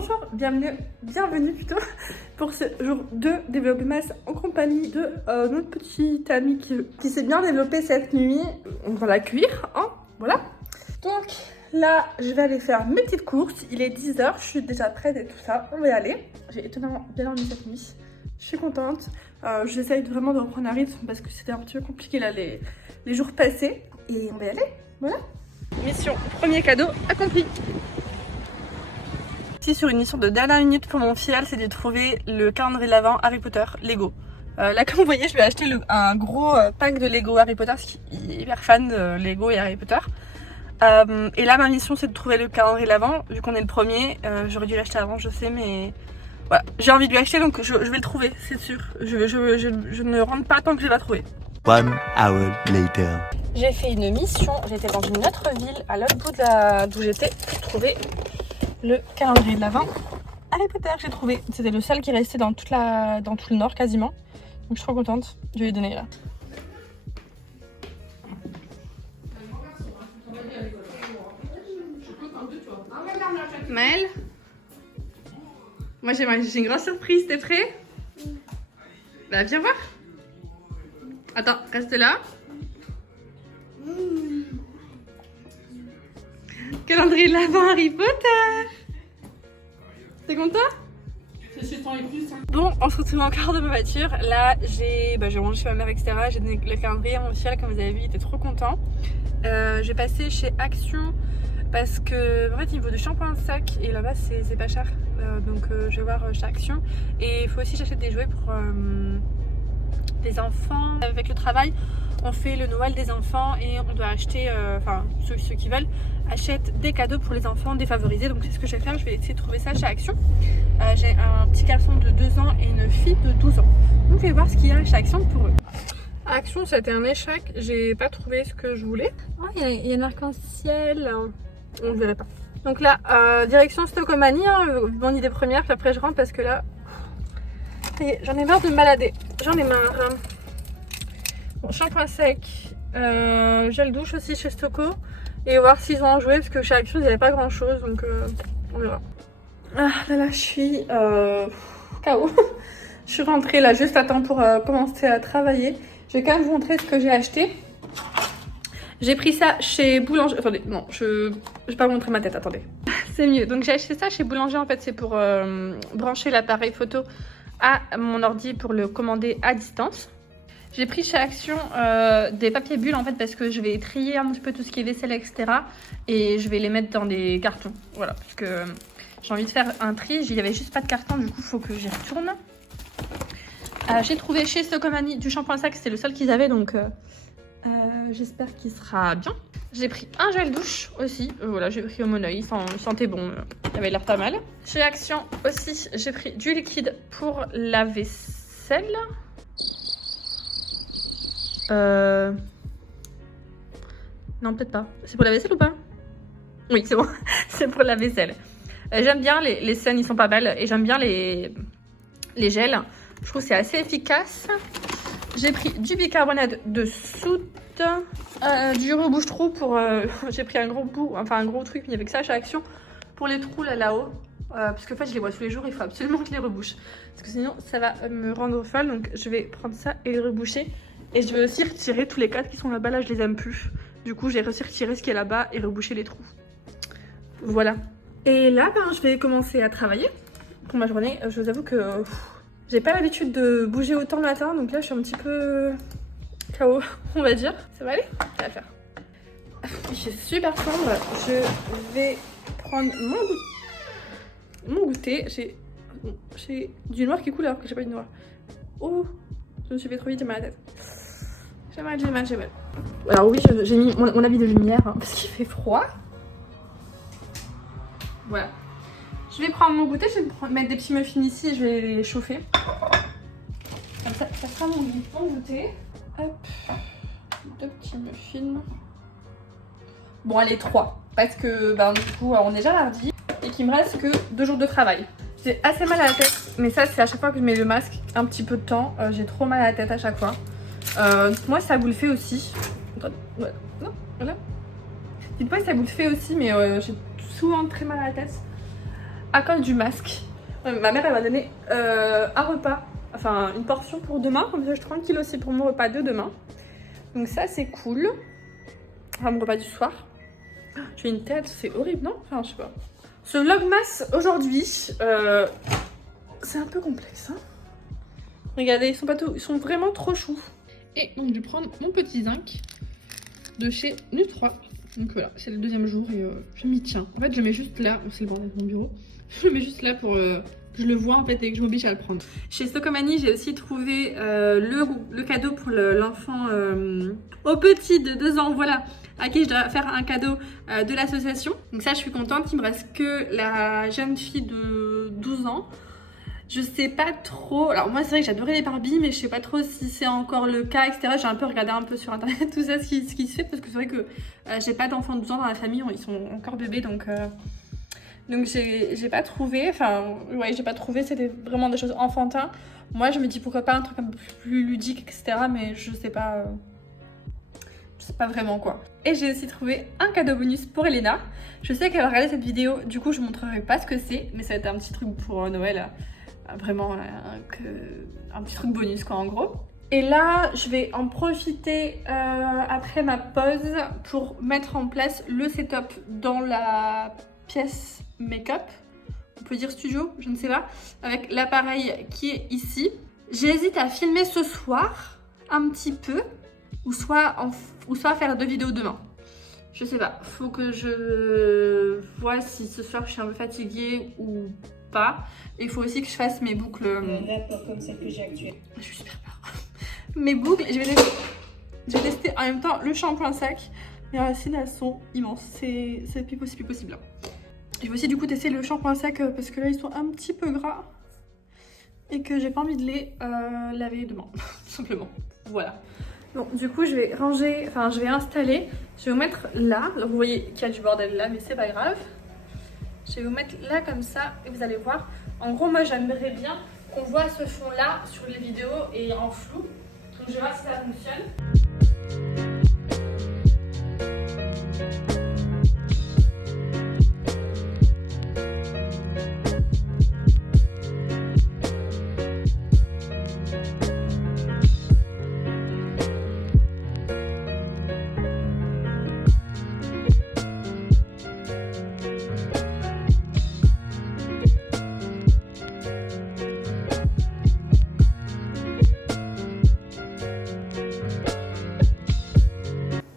Bonjour, bienvenue plutôt pour ce jour 2 des Vlogmas en compagnie de notre petite amie qui s'est bien développée cette nuit. On va l'accueillir, hein, voilà. Donc là, je vais aller faire mes petites courses. Il est 10h, je suis déjà prête et tout ça. On va y aller. J'ai étonnamment bien dormi cette nuit. Je suis contente. J'essaye vraiment de reprendre un rythme parce que c'était un petit peu compliqué là les jours passés. Et on va y aller, voilà. Mission, premier cadeau accompli. Sur une mission de dernière minute pour mon filleul, c'est de trouver le calendrier de l'Avent Harry Potter Lego. Là comme vous voyez, je lui ai acheté un gros pack de Lego Harry Potter parce qu'il est hyper fan de Lego et Harry Potter. Et là ma mission c'est de trouver le calendrier de l'Avent. Vu qu'on est le premier, j'aurais dû l'acheter avant, je sais, mais voilà, j'ai envie de lui acheter donc je vais le trouver, c'est sûr. Je ne rentre pas tant que je vais pas trouver. 1 hour later. J'ai fait une mission, j'étais dans une autre ville à l'autre bout d'où j'étais pour trouver le calendrier de l'Avent Harry Potter. J'ai trouvé, c'était le seul qui restait dans tout le nord quasiment, donc je suis trop contente. Je vais lui donner là. Maëlle, moi j'ai une grosse surprise, t'es prêt? Bah viens voir. Attends, reste là. Calendrier de l'Avent Harry Potter. T'es content? Bon, on se retrouve encore dans ma voiture. Là, j'ai rangé chez ma mère, etc. J'ai donné le calendrier à mon filleul, comme vous avez vu, il était trop content. J'ai passé chez Action parce que, en fait, il me faut du shampoing de sac et là-bas, c'est pas cher. Donc, je vais voir chez Action. Et il faut aussi que j'achète des jouets pour des enfants. Avec le travail, on fait le Noël des enfants et on doit acheter, enfin ceux qui veulent, achètent des cadeaux pour les enfants défavorisés. Donc c'est ce que je vais faire, je vais essayer de trouver ça chez Action. J'ai un petit garçon de 2 ans et une fille de 12 ans. Donc je vais voir ce qu'il y a chez Action pour eux. Action, ça a été un échec, j'ai pas trouvé ce que je voulais. Oh, il y a un arc-en-ciel, on ne verrait pas. Donc là, direction Stocomanie, hein, mon idée première, puis après je rentre parce que là, j'en ai marre de me balader, j'en ai marre. Bon, shampoing sec, gel douche aussi chez Stoco et voir s'ils ont en joué parce que chez Action ils n'avaient pas grand chose, donc on verra. Ah là je suis KO. Je suis rentrée là juste à temps pour commencer à travailler. Je vais quand même vous montrer ce que j'ai acheté. J'ai pris ça chez Boulanger. Attendez, non, je vais pas vous montrer ma tête, attendez. C'est mieux. Donc j'ai acheté ça chez Boulanger en fait, c'est pour brancher l'appareil photo à mon ordi pour le commander à distance. J'ai pris chez Action des papiers bulles en fait parce que je vais trier un petit peu tout ce qui est vaisselle, etc. Et je vais les mettre dans des cartons. Voilà, parce que j'ai envie de faire un tri. Il n'y avait juste pas de carton, du coup il faut que j'y retourne. J'ai trouvé chez Stocomanie du shampoing sac, c'est le seul qu'ils avaient, donc j'espère qu'il sera bien. J'ai pris un gel douche aussi, voilà, j'ai pris au Moneuil, il sentait bon, il avait l'air pas mal. Chez Action aussi, j'ai pris du liquide pour la vaisselle. Non, peut-être pas. C'est pour la vaisselle ou pas? Oui, c'est bon. C'est pour la vaisselle. J'aime bien les scènes, ils sont pas belles. Et j'aime bien les gels. Je trouve que c'est assez efficace. J'ai pris du bicarbonate de soude. Du rebouche-trou pour... j'ai pris un gros bout, enfin un gros truc, mais avec ça chez Action. Pour les trous là-haut. Parce qu'en fait, je les vois tous les jours. Il faut absolument que je les rebouche. Parce que sinon, ça va me rendre folle. Donc, je vais prendre ça et le reboucher. Et je vais aussi retirer tous les cadres qui sont là-bas, là je les aime plus. Du coup j'ai aussi retiré ce qui est là-bas et reboucher les trous. Voilà. Et là je vais commencer à travailler pour ma journée. Je vous avoue que j'ai pas l'habitude de bouger autant le matin, donc là je suis un petit peu KO, on va dire. Ça va aller? Ça va faire. Il fait super sombre. Je vais prendre mon goûter. J'ai du noir qui coule alors que j'ai pas du noir. Oh, je me suis fait trop vite, j'ai mal à la tête. J'ai mal. Alors oui, j'ai mis mon habit de lumière hein, parce qu'il fait froid. Voilà. Je vais prendre mon goûter, je vais mettre des petits muffins ici et je vais les chauffer. Comme ça, ça sera mon goûter. Hop. 2 petits muffins. Bon, allez, 3. Parce que du coup, on est déjà mardi et qu'il me reste que 2 jours de travail. J'ai assez mal à la tête, mais ça c'est à chaque fois que je mets le masque un petit peu de temps. J'ai trop mal à la tête à chaque fois. Moi ça vous le fait aussi. Attendez, voilà. Non, voilà. Dites-moi si ça vous le fait aussi, mais j'ai souvent très mal à la tête. à cause du masque. Ma mère elle m'a donné un repas, enfin une portion pour demain, comme ça je suis tranquille aussi pour mon repas de demain. Donc ça c'est cool. Enfin mon repas du soir. J'ai une tête, c'est horrible non? Enfin je sais pas. Ce vlogmas aujourd'hui, c'est un peu complexe. Hein, regardez, ils sont vraiment trop choux. Et donc je vais prendre mon petit zinc de chez Nu3. Donc voilà, c'est le deuxième jour et je m'y tiens. En fait je le mets juste là, c'est le bordel de mon bureau. Je le mets juste là pour que je le vois en fait et que je m'oblige à le prendre. Chez Stockomanie, j'ai aussi trouvé le cadeau pour l'enfant au petit de 2 ans, voilà, à qui je dois faire un cadeau de l'association. Donc ça je suis contente, il me reste que la jeune fille de 12 ans. Je sais pas trop, alors moi c'est vrai que j'adorais les Barbie mais je sais pas trop si c'est encore le cas etc. J'ai un peu regardé un peu sur internet tout ça ce qui se fait parce que c'est vrai que j'ai pas d'enfants de 12 ans dans la famille, ils sont encore bébés donc j'ai pas trouvé, enfin ouais j'ai pas trouvé, c'était vraiment des choses enfantins. Moi je me dis pourquoi pas un truc un peu plus ludique etc. mais je sais pas vraiment quoi. Et j'ai aussi trouvé un cadeau bonus pour Elena. Je sais qu'elle va regarder cette vidéo, du coup je vous montrerai pas ce que c'est mais ça va être un petit truc pour Noël. Vraiment un petit truc bonus quoi en gros. Et là je vais en profiter après ma pause pour mettre en place le setup dans la pièce make-up, on peut dire studio, je ne sais pas, avec l'appareil qui est ici. J'hésite à filmer ce soir un petit peu ou soit faire 2 vidéos demain. Je sais pas, faut que je vois si ce soir je suis un peu fatiguée ou pas. Il faut aussi que je fasse mes boucles. D'accord, comme celle que j'ai actuellement. Je suis super peur. Mes boucles, je vais tester en même temps le shampoing sec. Les racines elles sont immenses, c'est plus possible. Je vais aussi du coup tester le shampoing sec parce que là ils sont un petit peu gras et que j'ai pas envie de les laver demain, tout simplement. Voilà. Bon, du coup je vais ranger, enfin je vais installer. Je vais vous mettre là. Donc vous voyez qu'il y a du bordel là, mais c'est pas grave. Je vais vous mettre là comme ça et vous allez voir. En gros, moi j'aimerais bien qu'on voit ce fond là sur les vidéos et en flou. Donc je vais voir si ça fonctionne.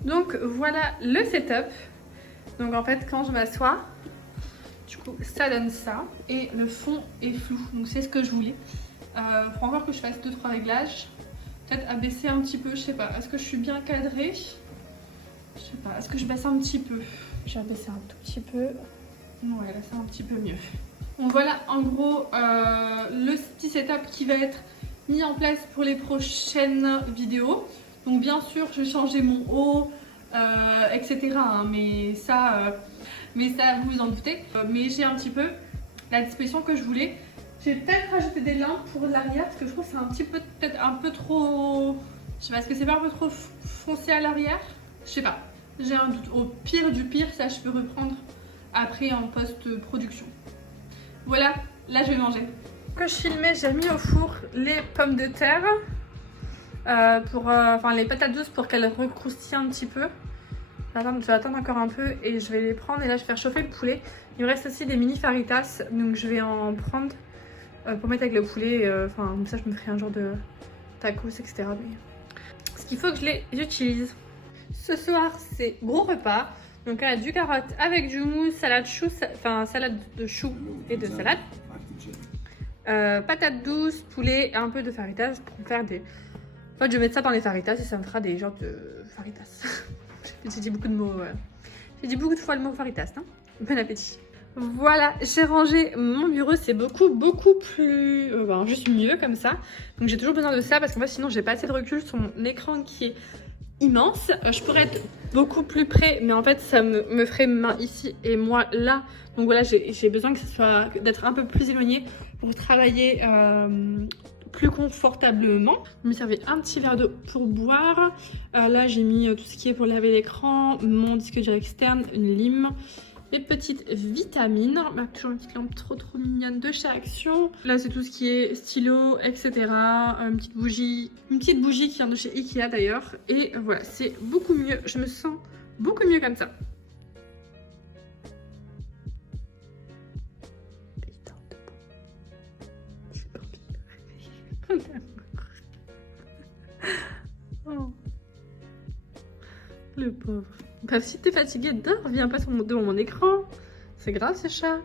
Donc voilà le setup. Donc en fait quand je m'assois, du coup ça donne ça et le fond est flou. Donc c'est ce que je voulais. Faut encore que je fasse 2-3 réglages. Peut-être abaisser un petit peu, je sais pas. Est-ce que je suis bien cadrée? Je sais pas. Est-ce que je baisse un petit peu? Je vais abaisser un tout petit peu. Ouais là c'est un petit peu mieux. Donc voilà en gros le petit setup qui va être mis en place pour les prochaines vidéos. Donc bien sûr je vais changer mon haut, etc. Hein, mais ça vous vous en doutez. Mais j'ai un petit peu la disposition que je voulais. J'ai peut-être rajouté des lampes pour l'arrière parce que je trouve que c'est un petit peu, peut-être un peu trop... Je sais pas, est-ce que c'est pas un peu trop foncé à l'arrière? Je sais pas, j'ai un doute. Au pire du pire, ça je peux reprendre après en post-production. Voilà, là je vais manger. Que je filmais, j'ai mis au four les pommes de terre. Enfin les patates douces pour qu'elles recroustillent un petit peu. Je vais attendre encore un peu et je vais les prendre et là je vais faire chauffer le poulet. Il me reste aussi des mini faritas donc je vais en prendre pour mettre avec le poulet. Enfin comme ça je me ferai un genre de tacos etc. Mais... ce qu'il faut que je les utilise. Ce soir c'est gros repas. Donc on a du carotte avec du mousse, salade chou, enfin salade de choux et de salade. Patates douces, poulet et un peu de faritas pour faire des... En fait, je vais mettre ça dans les faritas et ça me fera des genres de faritas. J'ai dit beaucoup de mots. J'ai dit beaucoup de fois le mot faritas. Hein, bon appétit. Voilà, j'ai rangé mon bureau. C'est beaucoup plus... juste mieux comme ça. Donc j'ai toujours besoin de ça parce qu'en fait sinon j'ai pas assez de recul sur mon écran qui est immense. Je pourrais être beaucoup plus près mais en fait ça me ferait main ici et moi là. Donc voilà, j'ai besoin que ce soit d'être un peu plus éloigné pour travailler... plus confortablement. Je me servais un petit verre d'eau pour boire. Là j'ai mis tout ce qui est pour laver l'écran, mon disque dur externe, une lime mes petites vitamines. Bah, toujours une petite lampe trop mignonne de chez Action. Là c'est tout ce qui est stylo, etc. Une petite bougie qui vient de chez Ikea d'ailleurs. Et voilà, c'est beaucoup mieux. Je me sens beaucoup mieux comme ça. Oh. Le pauvre. Bref, si t'es fatigué, dors, viens pas devant mon écran. C'est grave ce chat.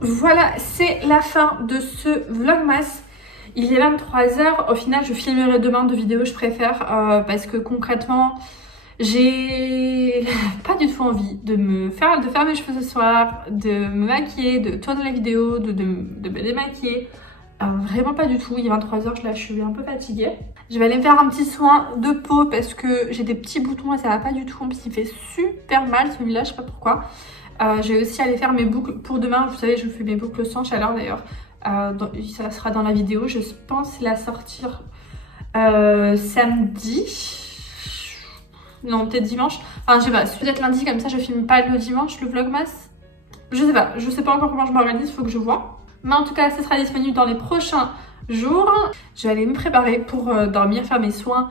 Voilà, c'est la fin de ce vlogmas. Il est 23h. Au final, je filmerai demain de vidéos, je préfère. Parce que concrètement, j'ai pas du tout envie de faire mes cheveux ce soir, de me maquiller, de tourner la vidéo, de me démaquiller. Vraiment pas du tout, il est 23h, là je suis un peu fatiguée. Je vais aller me faire un petit soin de peau parce que j'ai des petits boutons et ça va pas du tout. En plus il fait super mal celui-là, je sais pas pourquoi. Je vais aussi aller faire mes boucles pour demain. Vous savez, je fais mes boucles sans chaleur d'ailleurs. Ça sera dans la vidéo, je pense la sortir samedi. Non, peut-être dimanche. Enfin, je sais pas, peut-être lundi, comme ça je filme pas le dimanche, le vlogmas. Je sais pas encore comment je m'organise, faut que je vois. Mais en tout cas, ça sera disponible dans les prochains jours. Je vais aller me préparer pour dormir, faire mes soins,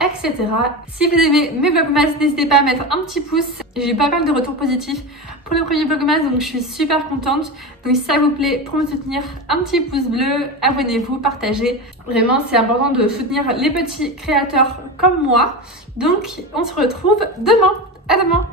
etc. Si vous aimez mes vlogmas, n'hésitez pas à mettre un petit pouce. J'ai eu pas mal de retours positifs pour le premier vlogmas, donc je suis super contente. Donc si ça vous plaît, pour me soutenir, un petit pouce bleu, abonnez-vous, partagez. Vraiment, c'est important de soutenir les petits créateurs comme moi. Donc, on se retrouve demain. À demain!